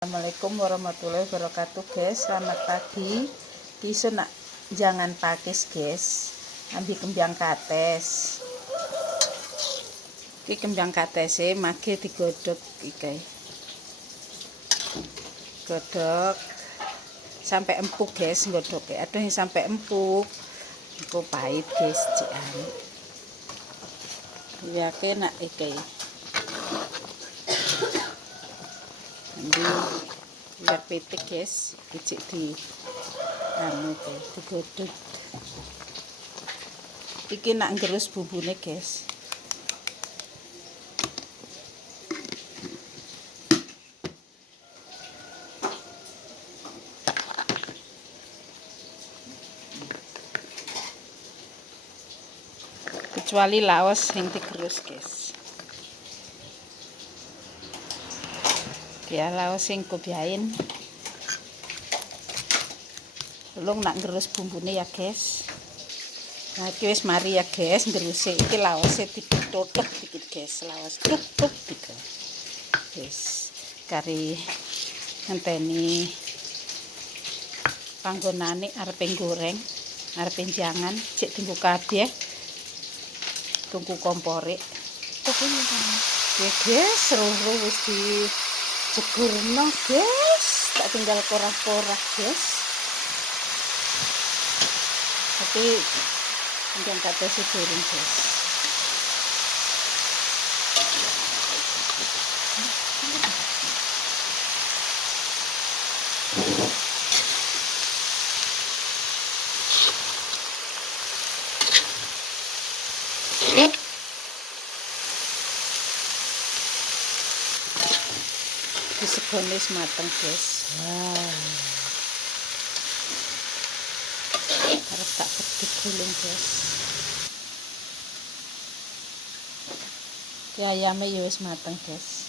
Assalamualaikum warahmatullahi wabarakatuh guys, selamat pagi. Iso nak jangan pakis guys, ambil kembang kates. Iki kembang katese mage digodhog iki. Godhog sampai empuk guys godhoge. Aduh sampai empuk. Engko pahit guys cian. Ya kena iki. Biar pitik guys, icik di digodhog. Iki nak ngerus bumbune guys. Kecuali laos yang digerus guys. Ya laos sing kubiain. Belum nak ngerus bumbune ya guys. Nah iki wis mari ya guys ngeruse iki laose ditutuk dikit guys, laos tuk gitu. Guys, kari ngenteni panggonane arep goreng, arep jangan cek tunggu kabeh. Tunggu kompore. Ya guys, seru wis di jegurno guys, tak tinggal korah-korah guys. Tapi mungkin kata si turun guys. Di segone mateng guys. Wow. Harus tak petik gulung guys. Ki ayamnya ya wis mateng guys.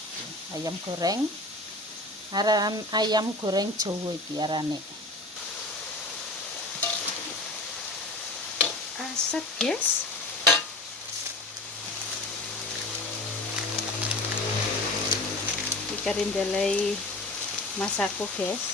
Ayam goreng. Ayam goreng Jawa iki arane. Asap guys. Karindalai masakku guys.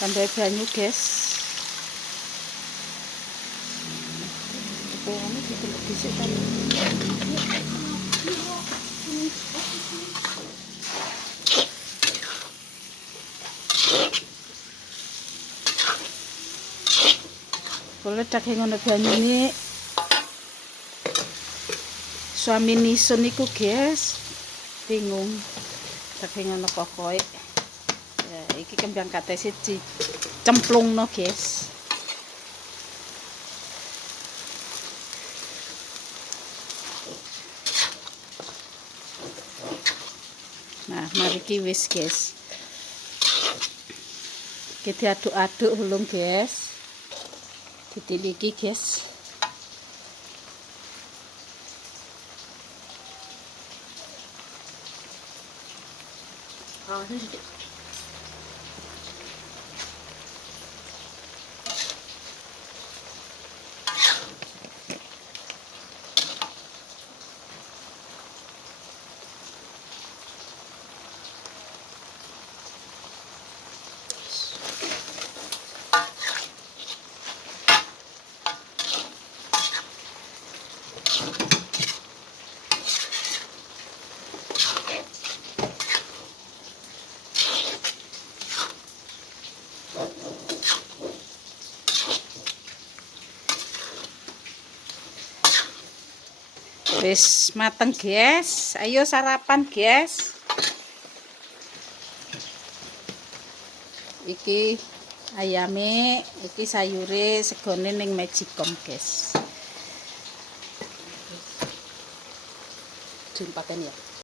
Tambah banyu guys. Boleh tak ngono banyune. Suami nisun niku guys. Bingung. Tak ngono pokoke. Ya iki kembang katese cemplungno guys. Nah, mari ki wis guys. Kita aduk-aduk belum guys. Ditiliki guys. Wis mateng guys, ayo sarapan guys. Iki ayame, iki sayure segone ning Magicom guys. Dimpaken ya.